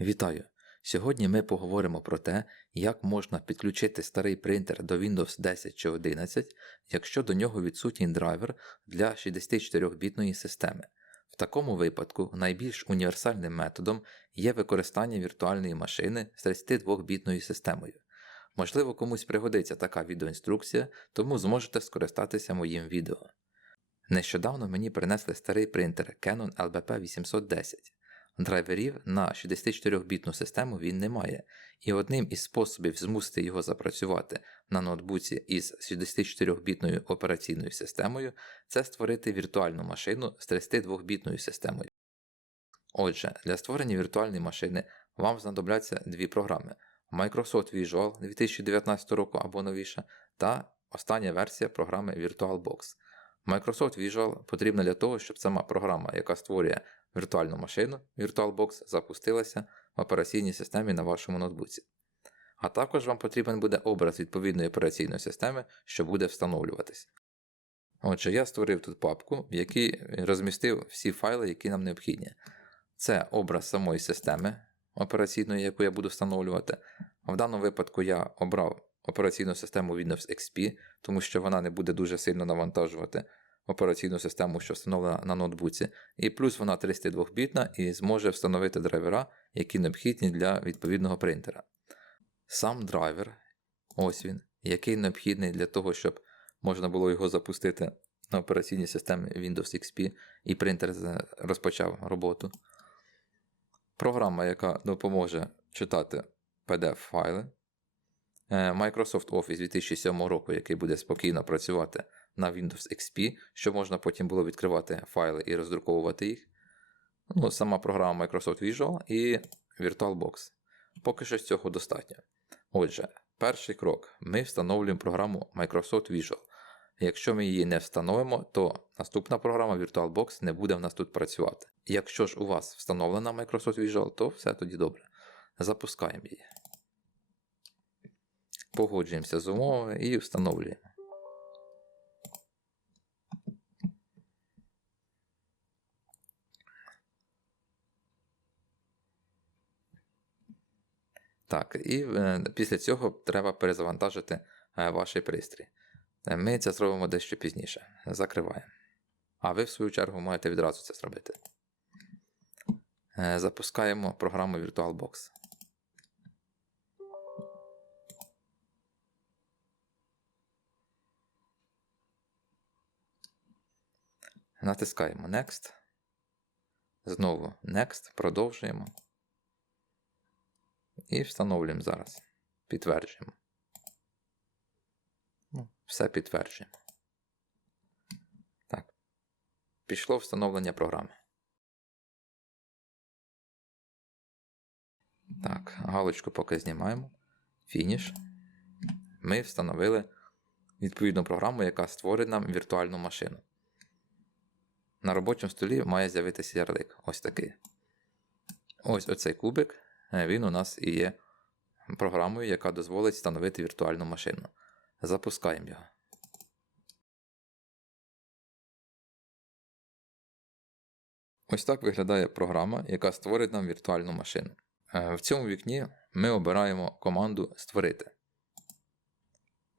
Вітаю! Сьогодні ми поговоримо про те, як можна підключити старий принтер до Windows 10 чи 11, якщо до нього відсутній драйвер для 64-бітної системи. В такому випадку найбільш універсальним методом є використання віртуальної машини з 32-бітною системою. Можливо, комусь пригодиться така відеоінструкція, тому зможете скористатися моїм відео. Нещодавно мені принесли старий принтер Canon LBP 810. Драйверів на 64-бітну систему він не має, і одним із способів змусити його запрацювати на ноутбуці із 64-бітною операційною системою це створити віртуальну машину з 32-бітною системою. Отже, для створення віртуальної машини вам знадобляться дві програми: Microsoft Visual 2019 року або новіша, та остання версія програми VirtualBox. Microsoft Visual потрібна для того, щоб сама програма, яка створює віртуальну машину VirtualBox, запустилася в операційній системі на вашому ноутбуці. А також вам потрібен буде образ відповідної операційної системи, що буде встановлюватись. Отже, я створив тут папку, в якій розмістив всі файли, які нам необхідні. Це образ самої системи операційної, яку я буду встановлювати. В даному випадку я обрав операційну систему Windows XP, тому що вона не буде дуже сильно навантажувати операційну систему, що встановлена на ноутбуці, і плюс вона 32-бітна і зможе встановити драйвера, які необхідні для відповідного принтера. Сам драйвер, ось він, який необхідний для того, щоб можна було його запустити на операційній системі Windows XP, і принтер розпочав роботу. Програма, яка допоможе читати PDF-файли. Microsoft Office 2007 року, який буде спокійно працювати на Windows XP, щоб можна потім було відкривати файли і роздруковувати їх. Ну, Сама програма Microsoft Visual і VirtualBox. Поки що з цього достатньо. Отже, перший крок: ми встановлюємо програму Microsoft Visual. Якщо ми її не встановимо, то наступна програма VirtualBox не буде в нас тут працювати. Якщо ж у вас встановлена Microsoft Visual, то все тоді добре. Запускаємо її. Погоджуємося з умовами і встановлюємо. Так, і е, після цього треба перезавантажити е, ваш пристрій. Е, ми це зробимо дещо пізніше. Закриваємо. А ви, в свою чергу, маєте відразу це зробити. Запускаємо програму VirtualBox. Натискаємо Next. Знову Next, продовжуємо. І встановлюємо зараз. Підтверджуємо. Ну, Все підтверджуємо. Так. Пішло встановлення програми. Так, галочку поки знімаємо. Фініш. Ми встановили відповідну програму, яка створить нам віртуальну машину. На робочому столі має з'явитися ярлик. Ось такий. Ось оцей кубик. Е, він у нас і є програмою, яка дозволить встановити віртуальну машину. Запускаємо його. Ось так виглядає програма, яка створить нам віртуальну машину. Е, в цьому вікні ми обираємо команду Створити.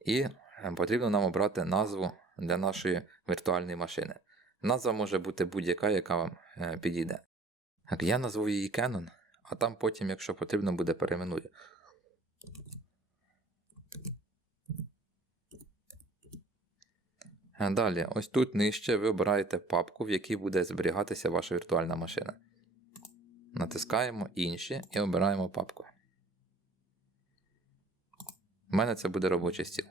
І е, потрібно нам обрати назву для нашої віртуальної машини. Назва може бути будь-яка, яка вам підійде. Так, Я назву її Canon а там потім, якщо потрібно, буде перейменую. Далі, ось тут нижче ви обираєте папку, в якій буде зберігатися ваша віртуальна машина. Натискаємо інші і обираємо папку. У мене це буде робочий стіл.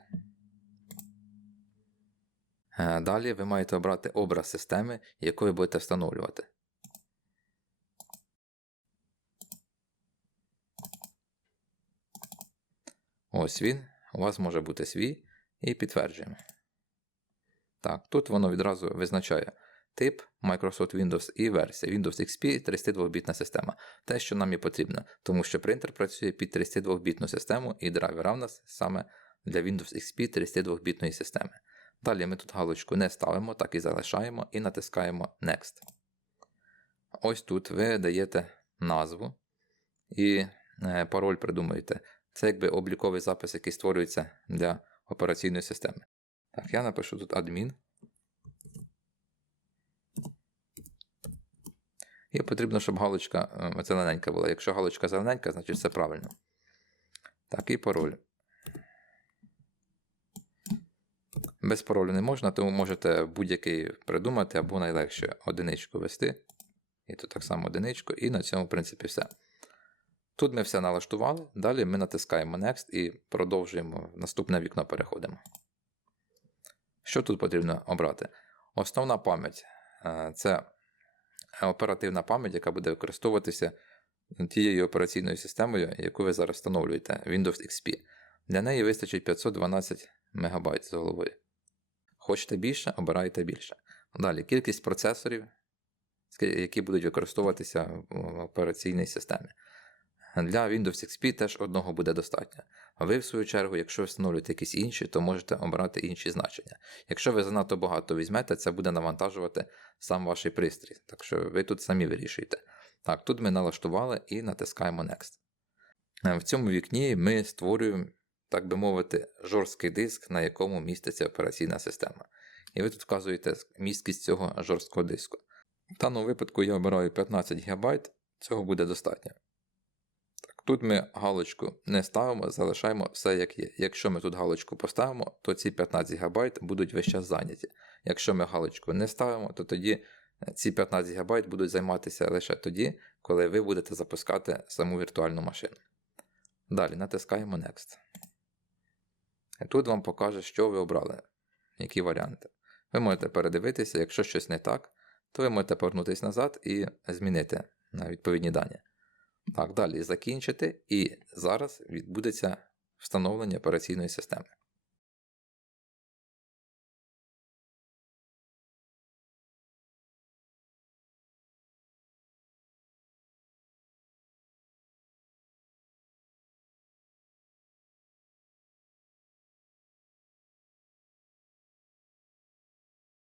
Далі ви маєте обрати образ системи, яку ви будете встановлювати. Ось він, у вас може бути свій, і підтверджуємо. Так, тут воно відразу визначає тип Microsoft Windows і версія Windows XP 32-бітна система. Те, що нам і потрібно, тому що принтер працює під 32-бітну систему, і драйвера в нас саме для Windows XP 32-бітної системи. Далі ми тут галочку не ставимо, так і залишаємо, і натискаємо Next. Ось тут ви даєте назву і е, пароль придумуєте. Це якби обліковий запис, який створюється для операційної системи. Так, я напишу тут адмін. І потрібно, щоб галочка е, зелененька була. Якщо галочка зелененька, значить все правильно. Так, і пароль. Без паролю не можна, тому можете будь-який придумати або найлегше одиничку ввести. І тут так само одиничку, і на цьому, в принципі, все. Тут ми все налаштували, далі ми натискаємо Next і продовжуємо наступне вікно переходимо. Що тут потрібно обрати? Основна пам'ять е, це оперативна пам'ять, яка буде використовуватися тією операційною системою, яку ви зараз встановлюєте Windows XP. Для неї вистачить 512 МБ з головою. Хочете більше, обирайте більше. Далі кількість процесорів, які будуть використовуватися в операційній системі. Для Windows XP теж одного буде достатньо. Ви, в свою чергу, якщо встановлюєте якісь інші, то можете обрати інші значення. Якщо ви занадто багато візьмете, це буде навантажувати сам ваш пристрій. Так що ви тут самі вирішуєте. Так, тут ми налаштували і натискаємо Next. В цьому вікні ми створюємо, так би мовити, жорсткий диск, на якому міститься операційна система. І ви тут вказуєте місткість цього жорсткого диску. В даному випадку я обираю 15 ГБ, цього буде достатньо. Тут ми галочку не ставимо, залишаємо все як є. Якщо ми тут галочку поставимо, то ці 15 ГБ будуть весь час зайняті. Якщо ми галочку не ставимо, то тоді ці 15 ГБ будуть займатися лише тоді, коли ви будете запускати саму віртуальну машину. Далі натискаємо Next. І тут вам покаже, що ви обрали, які варіанти. Ви можете передивитися, якщо щось не так, то ви можете повернутися назад і змінити на відповідні дані. Так, далі закінчити, і зараз відбудеться встановлення операційної системи.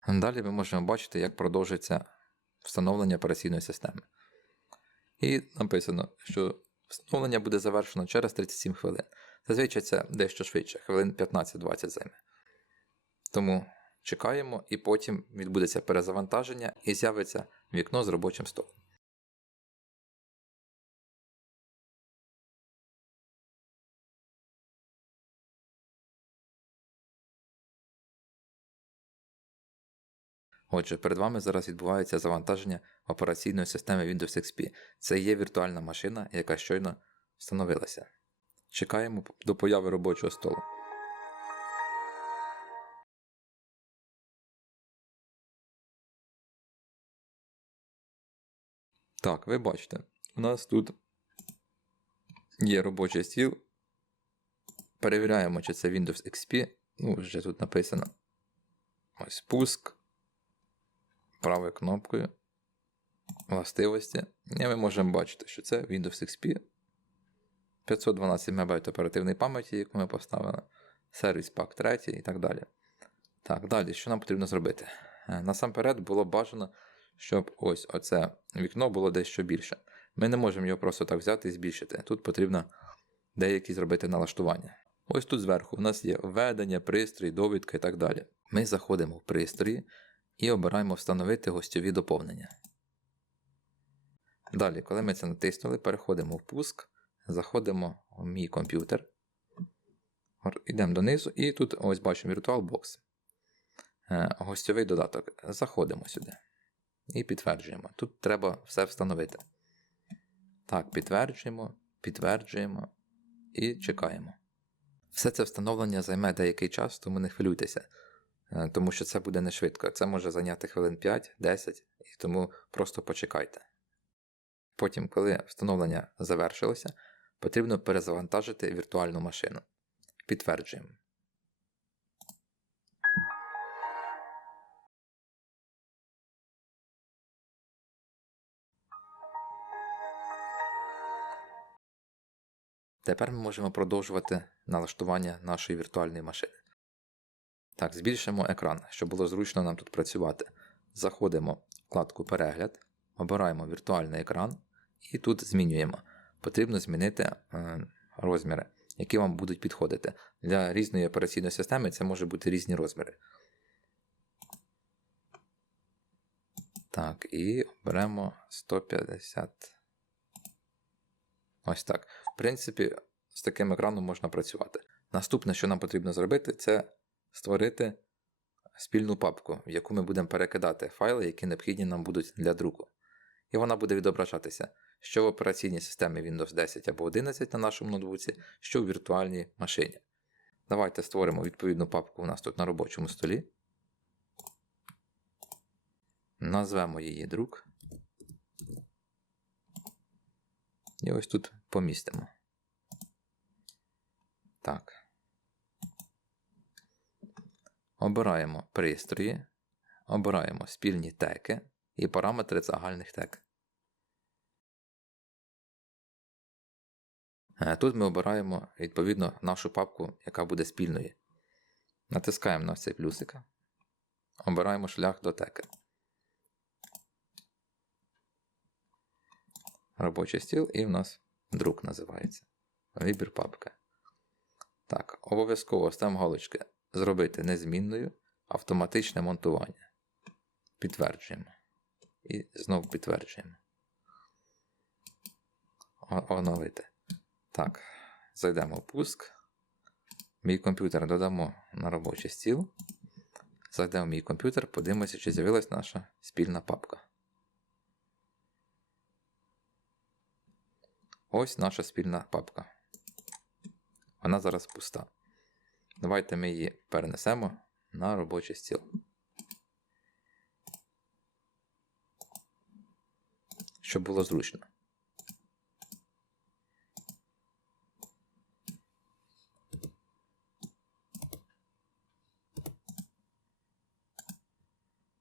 Далі ми можемо бачити, як продовжується встановлення операційної системи. І написано, що встановлення буде завершено через 37 хвилин. Зазвичай це дещо швидше, хвилин 15-20 займе. Тому чекаємо, і потім відбудеться перезавантаження і з'явиться вікно з робочим столом. Отже, перед вами зараз відбувається завантаження операційної системи Windows XP. Це є віртуальна машина, яка щойно встановилася. Чекаємо до появи робочого столу. Так, ви бачите, у нас тут є робочий стіл. Перевіряємо, чи це Windows XP. Ну, вже тут написано. Ось пуск правою кнопкою властивості. І ми можемо бачити, що це Windows XP. 512 МБ оперативної пам'яті, яку ми поставили, сервіс пак 3 і так далі. Так, далі, що нам потрібно зробити? Е, насамперед було бажано, щоб ось оце вікно було дещо більше. Ми не можемо його просто так взяти і збільшити. Тут потрібно деякі зробити налаштування. Ось тут зверху у нас є введення, пристрій, довідка і так далі. Ми заходимо в пристрої і обираємо Встановити гостьові доповнення. Далі, коли ми це натиснули, переходимо в пуск, заходимо в мій комп'ютер. Йдемо донизу, і тут ось бачимо VirtualBox. Е, гостьовий додаток. Заходимо сюди. І підтверджуємо. Тут треба все встановити. Так, підтверджуємо, підтверджуємо і чекаємо. Все це встановлення займе деякий час, тому не хвилюйтеся. Е, тому що це буде не швидко. Це може зайняти хвилин 5-10, і тому просто почекайте. Потім, коли встановлення завершилося, потрібно перезавантажити віртуальну машину. Підтверджуємо. Тепер ми можемо продовжувати налаштування нашої віртуальної машини. Так, збільшимо екран, щоб було зручно нам тут працювати. Заходимо в вкладку Перегляд, обираємо віртуальний екран і тут змінюємо. потрібно змінити е, розміри, які вам будуть підходити. Для різної операційної системи це може бути різні розміри. Так, і беремо 150. Ось так. В принципі, з таким екраном можна працювати. Наступне, що нам потрібно зробити, це створити спільну папку, в яку ми будемо перекидати файли, які необхідні нам будуть для друку. І вона буде відображатися, що в операційній системі Windows 10 або 11 на нашому ноутбуці, що в віртуальній машині. Давайте створимо відповідну папку у нас тут на робочому столі. Назвемо її друк. І ось тут помістимо. Так. Обираємо пристрої, обираємо спільні теки і параметри загальних тек. Е, Тут ми обираємо відповідно нашу папку, яка буде спільною. Натискаємо на цей плюсик. Обираємо шлях до теки. Робочий стіл і в нас друк називається. Вибір папки. Так, обов'язково ставимо галочки зробити незмінною автоматичне монтування. Підтверджуємо. І знову підтверджуємо. Оновити. Так, зайдемо в пуск. Мій комп'ютер додамо на робочий стіл. Зайдемо в мій комп'ютер, подивимося, чи з'явилась наша спільна папка. Ось наша спільна папка. Вона зараз пуста. Давайте ми її перенесемо на робочий стіл. Щоб було зручно.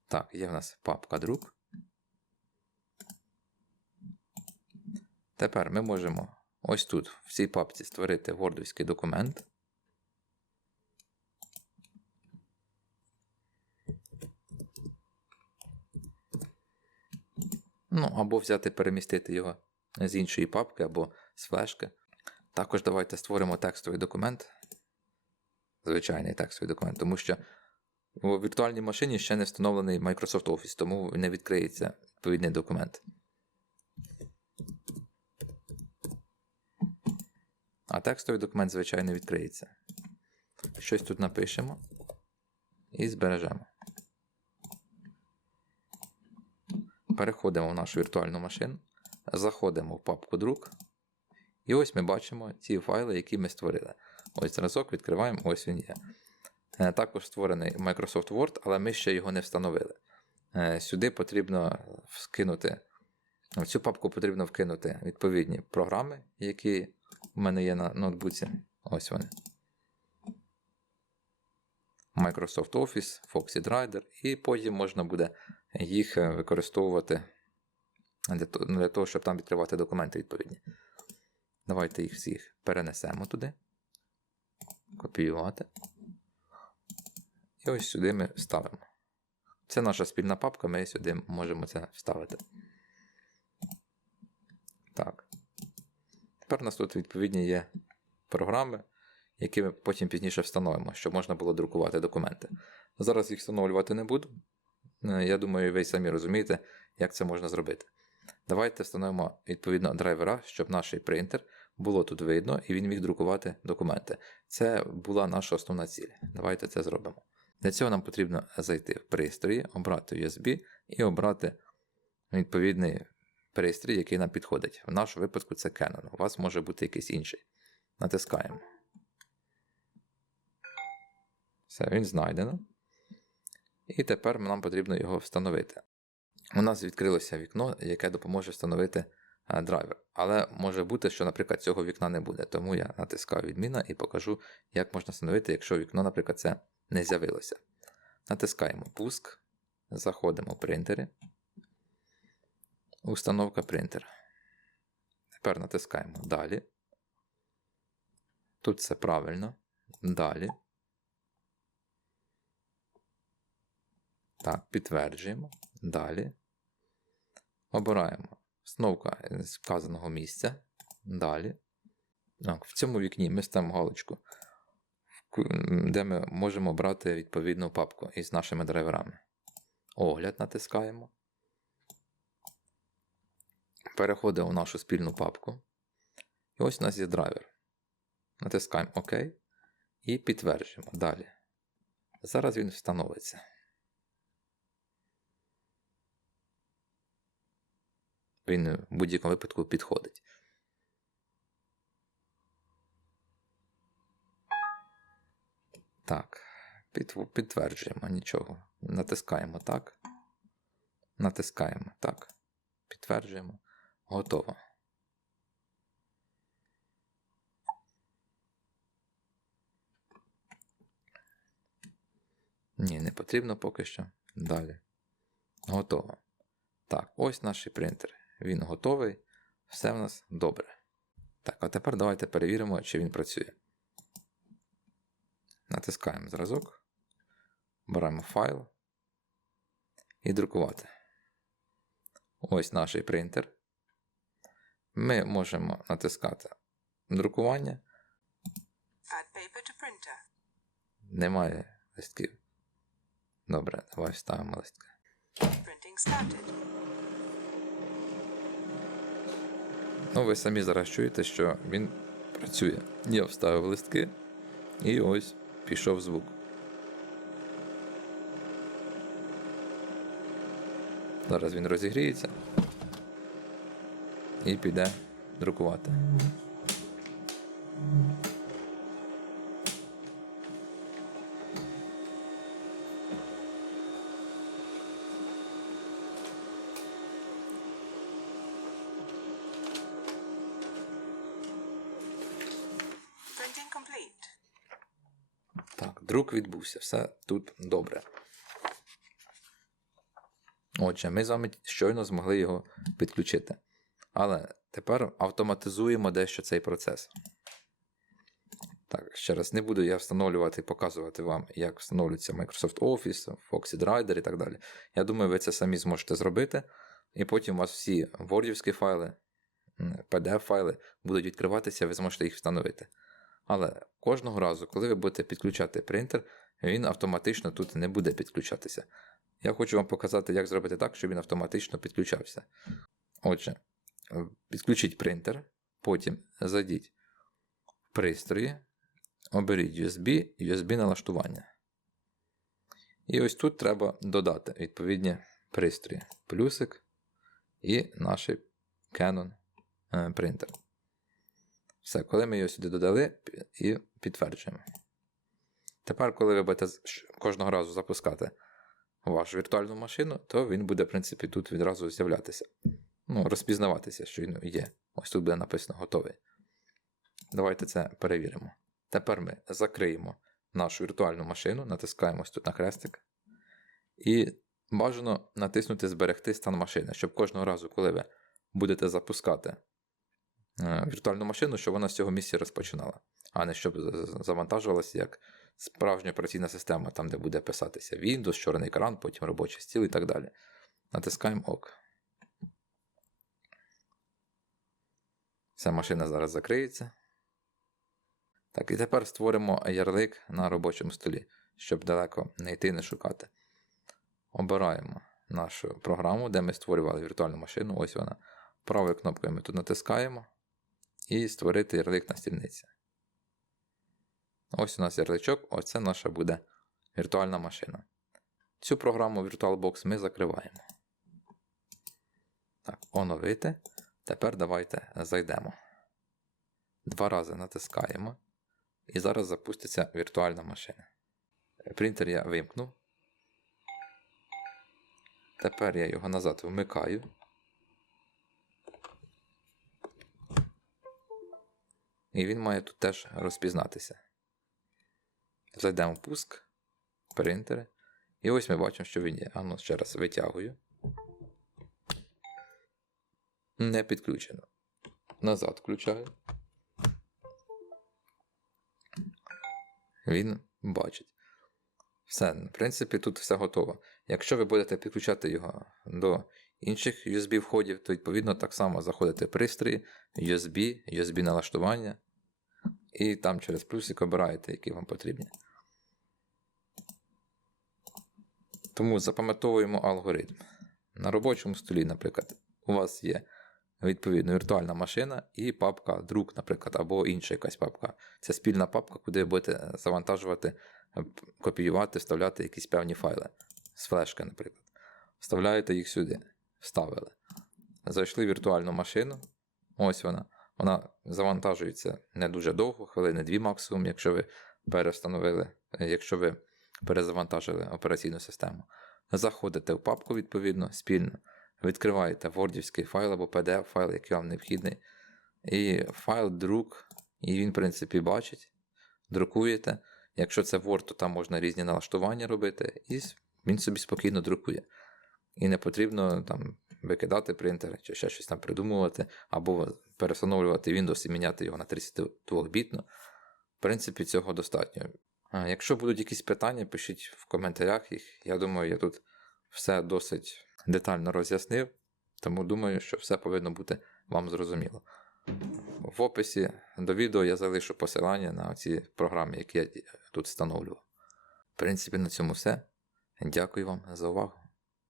Так, є в нас папка друк. Тепер ми можемо ось тут, в цій папці, створити вордовський документ. Ну, або взяти, перемістити його з іншої папки, або з флешки. Також давайте створимо текстовий документ. Звичайний текстовий документ, тому що у віртуальній машині ще не встановлений Microsoft Office, тому не відкриється відповідний документ. А текстовий документ, звичайно, відкриється. Щось тут напишемо і збережемо. Переходимо в нашу віртуальну машину, заходимо в папку друк. І ось ми бачимо ці файли, які ми створили. Ось зразок відкриваємо, ось він є. Е, Також створений Microsoft Word, але ми ще його не встановили. Е, Сюди потрібно вкинути, в цю папку потрібно вкинути відповідні програми, які у мене є на ноутбуці. Ось вони. Microsoft Office, Foxy Rider, і потім можна буде їх е, використовувати для того, щоб там відкривати документи відповідні. Давайте їх всіх перенесемо туди. Копіювати. І ось сюди ми вставимо. Це наша спільна папка, ми сюди можемо це вставити. Так. Тепер у нас тут відповідні є програми, які ми потім пізніше встановимо, щоб можна було друкувати документи. Зараз їх встановлювати не буду. Е, Я думаю, ви самі розумієте, як це можна зробити. Давайте встановимо відповідно драйвера, щоб наш принтер було тут видно і він міг друкувати документи. Це була наша основна ціль. Давайте це зробимо. Для цього нам потрібно зайти в пристрої, обрати USB і обрати відповідний пристрій, який нам підходить. В нашому випадку це Canon. У вас може бути якийсь інший. Натискаємо. Все, він знайдено. І тепер нам потрібно його встановити. У нас відкрилося вікно, яке допоможе встановити е, драйвер. Але може бути, що, наприклад, цього вікна не буде. Тому я натискаю відміна і покажу, як можна встановити, якщо вікно, наприклад, це не з'явилося. Натискаємо пуск, заходимо в принтери. Установка принтера. Тепер натискаємо Далі. Тут все правильно. Далі. Так, підтверджуємо. Далі. Обираємо установка з вказаного місця. Далі. Так, в цьому вікні ми ставимо галочку, де ми можемо брати відповідну папку із нашими драйверами. Огляд натискаємо. Переходимо в нашу спільну папку. І ось у нас є драйвер. Натискаємо ОК і підтверджуємо. Далі. Зараз він встановиться. Він в будь-якому випадку підходить. Так, під, підтверджуємо нічого. Натискаємо так. Натискаємо так. Підтверджуємо. Готово. Ні, не потрібно поки що. Далі. Готово. Так, ось наш принтер. Він готовий. Все в нас добре. Так, а тепер давайте перевіримо, чи він працює. Натискаємо зразок. Беремо файл і друкувати. Ось наш принтер. Ми можемо натискати друкування. Add paper to printer. Немає листків. Добре, давай вставимо листки. Printing started. Ну, ви самі зараз чуєте, що він працює. Я вставив листки, і ось пішов звук. Зараз він розігріється і піде друкувати. Printing complete. Так, друк відбувся, все тут добре. Отже, ми з вами щойно змогли його підключити. Але тепер автоматизуємо дещо цей процес. Так, ще раз, не буду я встановлювати і показувати вам, як встановлюється Microsoft Office, Foxy Rider і так далі. Я думаю, ви це самі зможете зробити. І потім у вас всі Word файли, PDF-файли будуть відкриватися, ви зможете їх встановити. Але кожного разу, коли ви будете підключати принтер, він автоматично тут не буде підключатися. Я хочу вам показати, як зробити так, щоб він автоматично підключався. Отже, е, підключіть принтер, потім зайдіть в пристрої, оберіть USB, USB налаштування. І ось тут треба додати відповідні пристрої. Плюсик і наш Canon е, принтер. Все, коли ми його сюди додали і підтверджуємо. Тепер, коли ви будете кожного разу запускати вашу віртуальну машину, то він буде, в принципі, тут відразу з'являтися. Ну, розпізнаватися, що він є. Ось тут буде написано готовий. Давайте це перевіримо. Тепер ми закриємо нашу віртуальну машину, натискаємо ось тут на хрестик. І бажано натиснути Зберегти стан машини, щоб кожного разу, коли ви будете запускати віртуальну машину, щоб вона з цього місця розпочинала, а не щоб завантажувалася як справжня операційна система, там, де буде писатися Windows, чорний екран, потім робочий стіл і так далі. Натискаємо ОК. Вся машина зараз закриється. Так, і тепер створимо ярлик на робочому столі, щоб далеко не йти не шукати. Обираємо нашу програму, де ми створювали віртуальну машину. Ось вона. Правою кнопкою ми тут натискаємо і створити ярлик на стільниці. Ось у нас ярличок, оце наша буде віртуальна машина. Цю програму VirtualBox ми закриваємо. Так, оновити. Тепер давайте зайдемо. Два рази натискаємо. І зараз запуститься віртуальна машина. Принтер я вимкнув. Тепер я його назад вмикаю. І він має тут теж розпізнатися. Зайдемо в пуск, принтери. І ось ми бачимо, що він є. Ану, ще раз витягую. Не підключено. Назад включаю. Він бачить. Все, в принципі, тут все готово. Якщо ви будете підключати його до інших USB входів, то відповідно так само заходите пристрої, USB, USB налаштування, і там через плюсик обираєте, які вам потрібні. Тому запам'ятовуємо алгоритм. На робочому столі, наприклад, у вас є відповідно віртуальна машина і папка друк, наприклад, або інша якась папка. Це спільна папка, куди будете завантажувати, е, копіювати, вставляти якісь певні файли з флешки, наприклад. Вставляєте їх сюди, вставили. Зайшли в віртуальну машину. Ось вона. Вона завантажується не дуже довго, хвилини дві максимум, якщо ви перестановили, якщо ви перезавантажили операційну систему. Заходите в папку, відповідно, спільно, відкриваєте вордівський файл або PDF файл, який вам необхідний, і файл друк, і він, в принципі, бачить, друкуєте. Якщо це Word, то там можна різні налаштування робити, і він собі спокійно друкує. І не потрібно там викидати принтер чи ще щось там придумувати, або перестановлювати Windows і міняти його на 32-бітно. В принципі, цього достатньо. Якщо будуть якісь питання, пишіть в коментарях їх. Я думаю, я тут все досить детально роз'яснив, тому думаю, що все повинно бути вам зрозуміло. В описі до відео я залишу посилання на ці програми, які я тут встановлював. В принципі, на цьому все. Дякую вам за увагу.